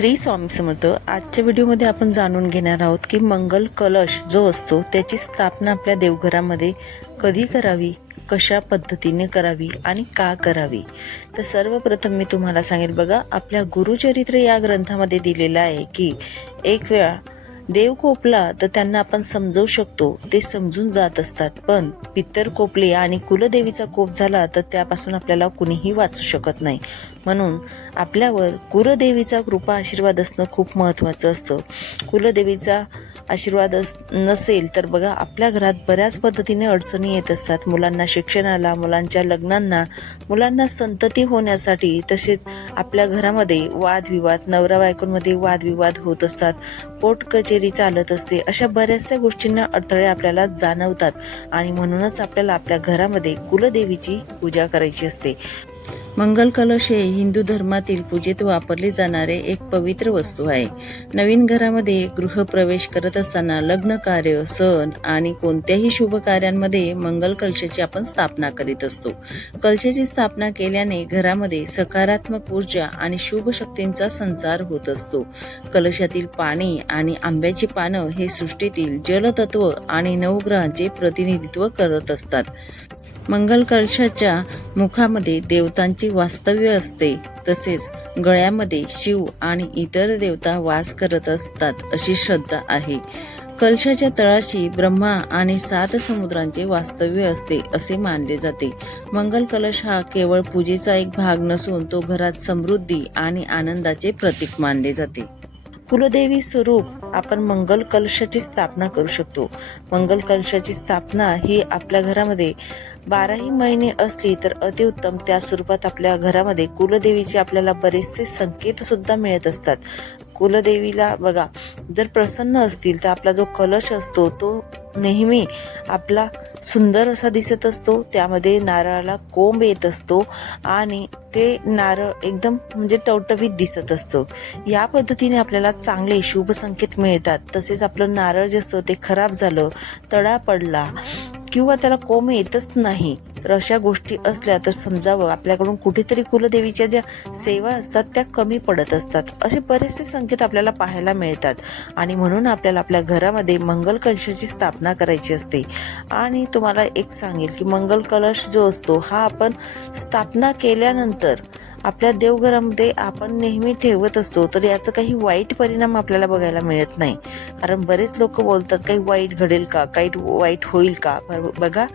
श्री स्वामी समर्थ आजच्या व्हिडिओमध्ये आपण जाणून घेणार आहोत की मंगल कलश जो असतो त्याची स्थापना आपल्या देवघरामध्ये कधी करावी कशा पद्धतीने करावी आणि का करावी? तर सर्वप्रथम मी तुम्हाला सांगेल बघा आपल्या गुरुचरित्र या ग्रंथामध्ये दिलेलं आहे की एक वेळा देव कोपला तर त्यांना आपण समजवू शकतो ते समजून जात असतात. पण पित्तर कोपले आणि कुलदेवीचा कोप झाला तर त्यापासून आपल्याला कुणीही वाचू शकत नाही. म्हणून आपल्यावर कुलदेवीचा कृपा आशीर्वाद असणं खूप महत्त्वाचं असतं. कुलदेवीचा आशीर्वाद अस नसेल तर बघा आपल्या घरात बऱ्याच पद्धतीने अडचणी येत असतात. मुलांना शिक्षणाला मुलांच्या लग्नांना मुलांना संतती होण्यासाठी तसेच आपल्या घरामध्ये वादविवाद नवरा बायकोंमध्ये वादविवाद होत असतात. पोट कचेरी चालत असते. अशा बऱ्याचशा गोष्टींना अडथळे आपल्याला जाणवतात आणि म्हणूनच आपल्याला आपल्या घरामध्ये कुलदेवीची पूजा करायची असते. मंगल कलश हे हिंदू धर्मातील पूजेत वापरले जाणारे एक पवित्र वस्तू आहे. नवीन घरामध्ये गृहप्रवेश करत असताना लग्न कार्य सण आणि कोणत्याही शुभ कार्यांमध्ये मंगल कलशाची आपण स्थापना करीत असतो. कलशाची स्थापना केल्याने घरामध्ये सकारात्मक ऊर्जा आणि शुभ शक्तींचा संचार होत असतो. कलशातील पाणी आणि आंब्याची पानं हे सृष्टीतील जलतत्व आणि नवग्रहांचे प्रतिनिधित्व करत असतात. मंगल कलशाच्या मुखामध्ये देवतांचे वास्तव्य असते. तसेच गळ्यामध्ये शिव आणि इतर देवता वास करत असतात अशी श्रद्धा आहे. कलशाच्या तळाशी ब्रह्मा आणि सात समुद्रांचे वास्तव्य असते असे मानले जाते. मंगल कलश हा केवळ पूजेचा एक भाग नसून तो घरात समृद्धी आणि आनंदाचे प्रतीक मानले जाते. कुलदेवी स्वरूप आपण मंगल कलशाची स्थापना करू शकतो. मंगल कलशाची स्थापना ही आपल्या घरामध्ये बाराही महिने असली तर अतिउत्तम. त्या स्वरूपात आपल्या घरामध्ये कुलदेवीचे आपल्याला बरेचसे संकेत सुद्धा मिळत असतात. कुलदेवीला बघा जर प्रसन्न असतील तर आपला जो कलश असतो तो नेहमी आपला सुंदर असा दिसत असतो. त्यामध्ये नारळाला कोंब येत असतो आणि ते नारळ एकदम म्हणजे टवटवीत दिसत असतं. या पद्धतीने आपल्याला चांगले शुभ संकेत मिळतात. तसेच आपलं नारळ जे असतं ते खराब झालं तडा पडला किंवा त्याला कोंब येतच नाही तर अशा गोष्टी असल्या तर समजावं. आपल्याकडून कुठेतरी कुलदेवीच्या ज्या सेवा असतात त्या कमी पडत असतात. असे बरेचसे संकेत आपल्याला पाहायला मिळतात. आणि म्हणून आपल्याला आपल्या घरामध्ये मंगल कलशाची स्थापना करायची असते. आणि तुम्हाला एक सांगेल की मंगल कलश जो असतो हा आपण स्थापना केल्यानंतर आपल्या देवघरामध्ये आपण नेहमी ठेवत असतो तर याचा काही वाईट परिणाम आपल्याला बघायला मिळत नाही. कारण बरेच लोक बोलतात काही वाईट घडेल का? काही वाईट होईल का? बघा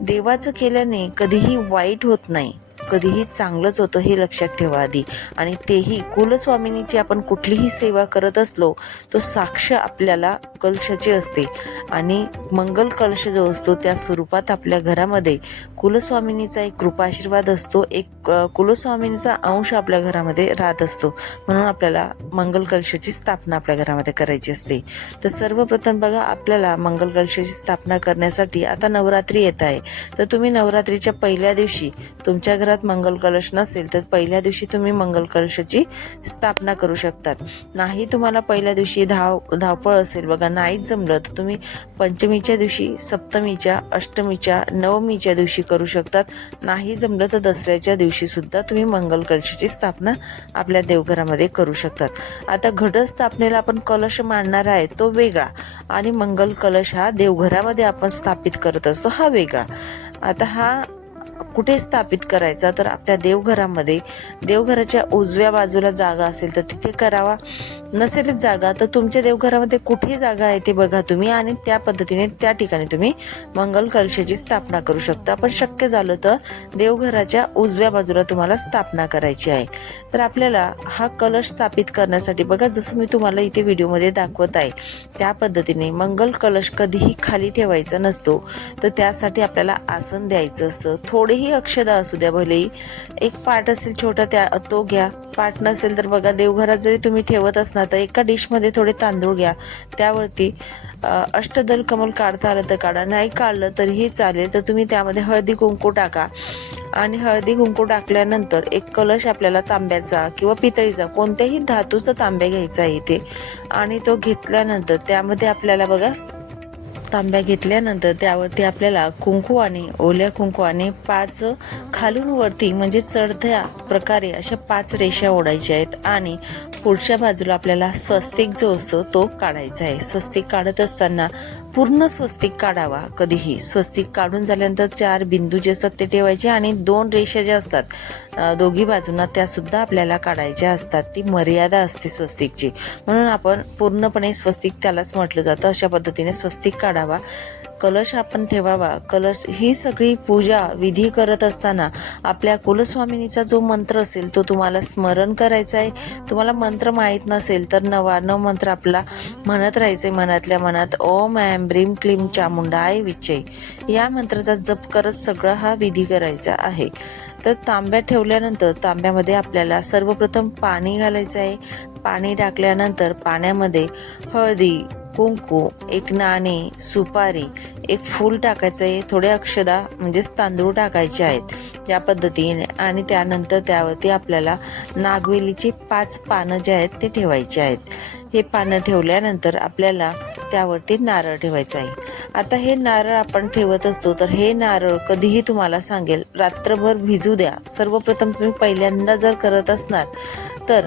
देवाचं केल्याने कधीही वाईट होत नाही. कधीही चांगलंच होतं हे लक्षात ठेवा आधी. आणि तेही कुलस्वामिनीची आपण कुठलीही सेवा करत असलो तो साक्ष आपल्याला कलशाची असते. आणि मंगल कलश जो असतो त्या स्वरूपात आपल्या घरामध्ये कुलस्वामिनीचा एक कृपाशीर्वाद असतो. एक कुलस्वामिनीचा अंश आपल्या घरामध्ये राहत असतो. म्हणून आपल्याला मंगल कलशाची स्थापना आपल्या घरामध्ये करायची असते. तर सर्वप्रथम बघा आपल्याला मंगल कलशाची स्थापना करण्यासाठी आता नवरात्री येत आहे. तर तुम्ही नवरात्रीच्या पहिल्या दिवशी तुमच्या घरात मंगल कलश नसेल तर पहिल्या दिवशी तुम्ही मंगल कलशाची स्थापना करू शकतात. नाही तुम्हाला पहिल्या दिवशी धाव धावपळ असेल. बघा नाहीच जमलं तर तुम्ही पंचमीच्या दिवशी सप्तमीच्या अष्टमीच्या नवमीच्या दिवशी करू शकतात. नाही जमलं तर दसऱ्याच्या दिवशी सुद्धा तुम्ही मंगल कलशाची स्थापना आपल्या देवघरामध्ये करू शकतात. आता घट स्थापनेला आपण कलश मांडणार आहे तो वेगळा. आणि मंगल कलश हा देवघरामध्ये आपण स्थापित करत असतो हा वेगळा. आता हा कुठे स्थापित करायचा तर आपल्या देवघरामध्ये देवघराच्या उजव्या बाजूला जागा असेल तर तिथे करावा. नसेलच जागा तर तुमच्या देवघरामध्ये कुठे जागा आहे ते बघा तुम्ही आणि त्या पद्धतीने त्या ठिकाणी तुम्ही मंगल कलशाची स्थापना करू शकता. पण शक्य झालं तर देवघराच्या उजव्या बाजूला तुम्हाला स्थापना करायची आहे. तर आपल्याला हा कलश स्थापित करण्यासाठी बघा जसं मी तुम्हाला इथे व्हिडिओमध्ये दाखवत आहे त्या पद्धतीने मंगल कलश कधीही खाली ठेवायचा नसतो. तर त्यासाठी आपल्याला आसन द्यायचं असतं. थोडं कोणीही अक्षदा असू द्या भलेही. एक पाट असेल छोटा त्या तो घ्या. पाट नसेल तर बघा देवघरात जरी तुम्ही ठेवत असणार तर एका डिशमध्ये थोडे तांदूळ घ्या. त्यावरती अष्टदल कमल काढता आलं तर काढा. नाही काढलं तरीही चालेल तर तुम्ही त्यामध्ये हळदी कुंकू टाका. आणि हळदी कुंकू टाकल्यानंतर एक कलश आपल्याला तांब्याचा किंवा पितळीचा कोणत्याही धातूचा तांब्या घ्यायचा आहे इथे. आणि तो घेतल्यानंतर त्यामध्ये आपल्याला बघा तांब्या घेतल्यानंतर त्यावरती आपल्याला कुंकुवाने ओल्या कुंकुवाने पाच खालून वरती म्हणजे चढत्या प्रकारे अशा पाच रेषा ओढायच्या आहेत. आणि पुढच्या बाजूला आपल्याला स्वस्तिक जो असतो तो काढायचा आहे. स्वस्तिक काढत असताना पूर्ण स्वस्तिक काढावा. कधीही स्वस्तिक काढून झाल्यानंतर चार बिंदू जे असतात ते ठेवायचे आणि दोन रेषा ज्या असतात दोघी बाजूंना त्यासुद्धा आपल्याला काढायच्या असतात. ती मर्यादा असते स्वस्तिकची. म्हणून आपण पूर्णपणे स्वस्तिक त्यालाच म्हटलं जातं. अशा पद्धतीने स्वस्तिक काढावा कलश आपण ठेवावा. कलश ही सगळी पूजा विधी करत असताना आपल्या कुलस्वामिनीचा जो मंत्र असेल तो तुम्हाला स्मरण करायचा आहे. तुम्हाला मंत्र माहीत नसेल तर नवानव मंत्र आपला म्हणत राहायचे मनातल्या मनात ओम ॲम ब्रीम क्लीम चामुंडाय विचय या मंत्राचा जप करत सगळा हा विधी करायचा आहे. तर तांब्या ठेवल्यानंतर तांब्यामध्ये आपल्याला सर्वप्रथम पाणी घालायचं आहे. पाणी टाकल्यानंतर पाण्यामध्ये हळदी कुंकू एक नाणे सुपारी एक फूल टाकायचं आहे. थोडे अक्षदा म्हणजेच तांदूळ टाकायचे आहेत या पद्धतीने आणि त्यानंतर त्यावरती आपल्याला नागवेलीची पाच पानं जे आहेत ते ठेवायचे आहेत. हे पानं ठेवल्यानंतर आपल्याला त्यावरती नारळ ठेवायचं आहे. आता हे नारळ आपण ठेवत असतो तर हे नारळ कधीही तुम्हाला सांगेल रात्रभर भिजू द्या. सर्वप्रथम तुम्ही पहिल्यांदा जर करत असणार तर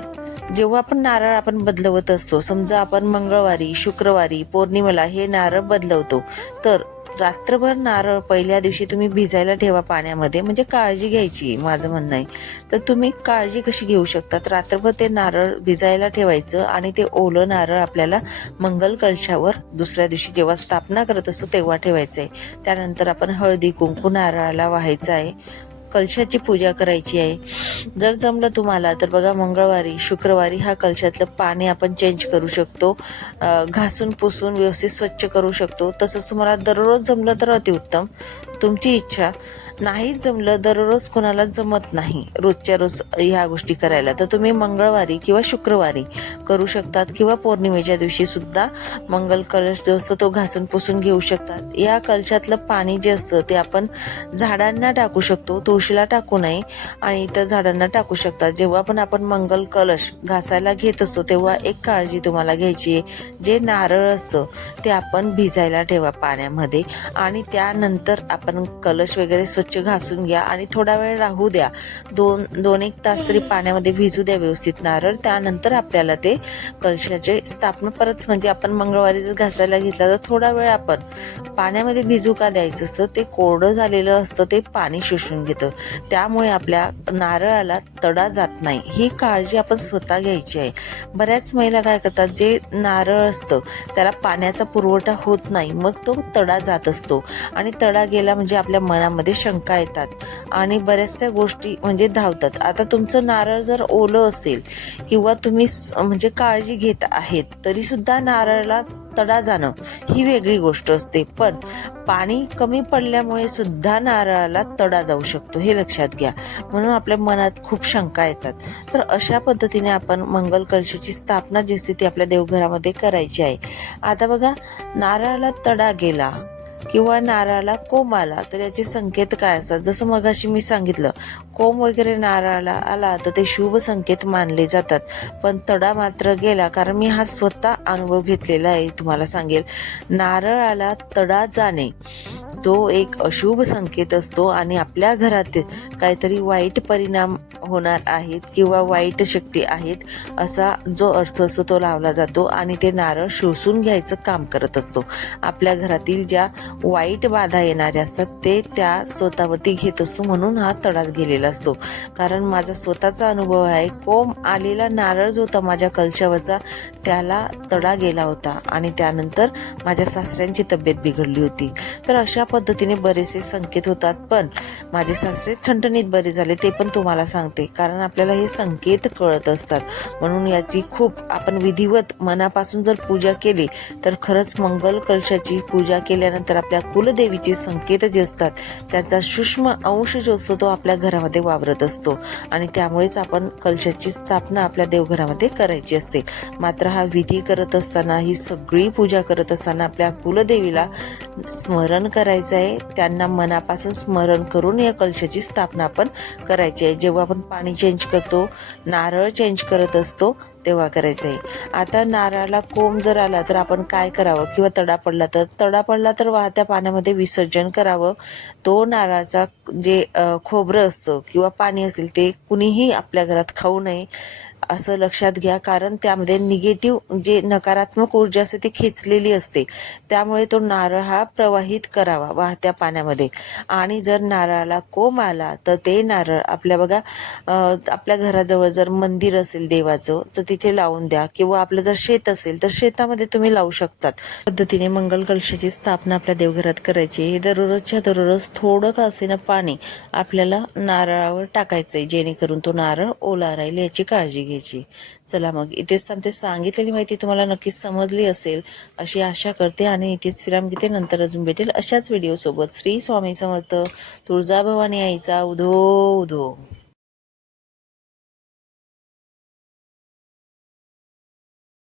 जेव्हा आपण नारळ आपण बदलवत असतो समजा आपण मंगळवारी शुक्रवारी पौर्णिमेला हे नारळ बदलवतो तर रात्रभर नारळ पहिल्या दिवशी तुम्ही भिजायला ठेवा पाण्यामध्ये. म्हणजे काळजी घ्यायची माझं म्हणणं आहे. तर तुम्ही काळजी कशी घेऊ शकतात? रात्रभर ते नारळ भिजायला ठेवायचं आणि ते ओलं नारळ आपल्याला मंगल कलशावर दुसऱ्या दिवशी जेव्हा स्थापना करत असतो तेव्हा ठेवायचं आहे त्यानंतर आपण हळदी कुंकू नारळाला व्हायचं आहे. कलशाची पूजा करायची आहे. जर जमलं तुम्हाला तर बघा मंगळवारी शुक्रवारी हा कलशातलं पाणी आपण चेंज करू शकतो. घासून पुसून व्यवस्थित स्वच्छ करू शकतो. तसंच तुम्हाला दररोज जमलं तर अतिउत्तम. तुमची इच्छा. नाही जमलं दररोज कोणाला जमत नाही रोजच्या रोज ह्या गोष्टी करायला. तर तुम्ही मंगळवारी किंवा शुक्रवारी करू शकतात किंवा पौर्णिमेच्या दिवशी सुद्धा मंगल कलश जो असतो तो घासून पुसून घेऊ शकतात. या कलशातलं पाणी जे असतं ते आपण झाडांना टाकू शकतो तुळशीला टाकू नये आणि इतर झाडांना टाकू शकतात. जेव्हा पण आपण मंगल कलश घासायला घेत असतो तेव्हा एक काळजी तुम्हाला घ्यायची आहे. जे नारळ असतं ते आपण भिजायला ठेवा पाण्यामध्ये आणि त्यानंतर आपण कलश वगैरे स्वच्छ घासून घ्या आणि थोडा वेळ राहू द्या. दोन दोन एक तास तरी पाण्यामध्ये भिजू द्या व्यवस्थित नारळ. त्यानंतर आपल्याला ते कलशाचे स्थापन परत म्हणजे आपण मंगळवारी जर घासायला घेतला तर थोडा वेळ आपण पाण्यामध्ये भिजू का द्यायचं असतं? ते कोरडं झालेलं असतं ते पाणी शोषून घेतं. त्यामुळे आपल्या नारळाला तडा जात नाही. ही काळजी आपण स्वतः घ्यायची आहे. बऱ्याच महिला काय करतात जे नारळ असतं त्याला पाण्याचा पुरवठा होत नाही. मग तो तडा जात असतो. आणि तडा गेला म्हणजे आपल्या मनामध्ये शंका शंका येतात आणि बऱ्याचशा गोष्टी म्हणजे धावतात. आता तुमचं नारळ जर ओलं असेल किंवा तुम्ही म्हणजे काळजी घेत आहेत तरी सुद्धा नारळाला तडा जाणं ही वेगळी गोष्ट असते. पण पाणी कमी पडल्यामुळे सुद्धा नारळाला तडा जाऊ शकतो हे लक्षात घ्या. म्हणून आपल्या मनात खूप शंका येतात. तर अशा पद्धतीने आपण मंगल कलशाची स्थापना जी असते ती आपल्या देवघरामध्ये करायची आहे. आता बघा नारळाला तडा गेला. किंवा नारळाला कोंब आला तर याचे संकेत काय असतात? जसं मगाशी मी सांगितलं कोंब वगैरे नारळाला आला तर ते शुभ संकेत मानले जातात. पण तडा मात्र गेला कारण मी हा स्वतः अनुभव घेतलेला आहे तुम्हाला सांगेल. नारळाला तडा जाणे तो एक अशुभ संकेत असतो आणि आपल्या घरात काहीतरी वाईट परिणाम होणार आहेत किंवा वाईट शक्ती आहेत असा जो अर्थ असतो तो लावला जातो आणि ते नारळ शोषून घ्यायचं काम करत असतो. आपल्या घरातील ज्या वाईट बाधा येणाऱ्या असतात ते त्या स्वतःवरती घेत असतो म्हणून हा तडाच गेलेला असतो. कारण माझा स्वतःचा अनुभव आहे कोंब आलेला नारळ जो होता माझ्या कलशावरचा त्याला तडा गेला होता आणि त्यानंतर माझ्या सासऱ्यांची तब्येत बिघडली होती. तर अशा पद्धतीने बरेचसे संकेत होतात पण माझे सासरे ठणठणीत बरे झाले ते पण तुम्हाला सांगते. कारण आपल्याला हे संकेत कळत असतात. म्हणून याची खूप आपण विधिवत मनापासून जर पूजा केली तर खरंच मंगल कलशाची पूजा केल्यानंतर आपल्या कुलदेवीचे संकेत जे असतात त्याचा सूक्ष्म अंश जो असतो तो आपल्या घरामध्ये वावरत असतो. आणि त्यामुळेच आपण कलशाची स्थापना आपल्या देवघरामध्ये करायची असते. मात्र हा विधी करत असताना ही सगळी पूजा करत असताना आपल्या कुलदेवीला स्मरण करायचं आहे त्यांना मनापासून स्मरण करून या कलशाची स्थापना आपण करायची आहे जेव्हा आपण पाणी चेंज करतो नारळ चेंज करत असतो तेव्हा करायचं आहे आता नारळाला कोंब जर आला तर आपण काय करावं? किंवा तडा पडला तर? तडा पडला तर वाहत्या पाण्यामध्ये विसर्जन करावं. तो नारळाचा जे खोबरं असतं किंवा पाणी असेल ते कुणीही आपल्या घरात खाऊ नये असं लक्षात घ्या. कारण त्यामध्ये निगेटिव्ह जे नकारात्मक ऊर्जा असते ती खेचलेली असते. त्यामुळे तो नारळ हा प्रवाहित करावा वाहत्या पाण्यामध्ये. आणि जर नारळाला कोंब आला तर ते नारळ आपल्या बघा आपल्या घराजवळ जर मंदिर असेल देवाचं तर तिथे लावून द्या. किंवा आपलं जर शेत असेल तर शेतामध्ये तुम्ही लावू शकतात. पद्धतीने मंगल कलशाची स्थापना आपल्या देवघरात करायची हे दररोजच्या दररोज थोडं का असेना पाणी आपल्याला नारळावर टाकायचं आहे जेणेकरून तो नारळ ओला राहील याची काळजी घ्यायची. चला मग इथेच आमची सांगितलेली माहिती तुम्हाला नक्कीच समजली असेल अशी आशा करते आणि इथेच विराम घेते. नंतर अजून भेटेल अशाच व्हिडिओसोबत श्री स्वामी समर्थ तुळजाभवानी आईचा उधो उधो.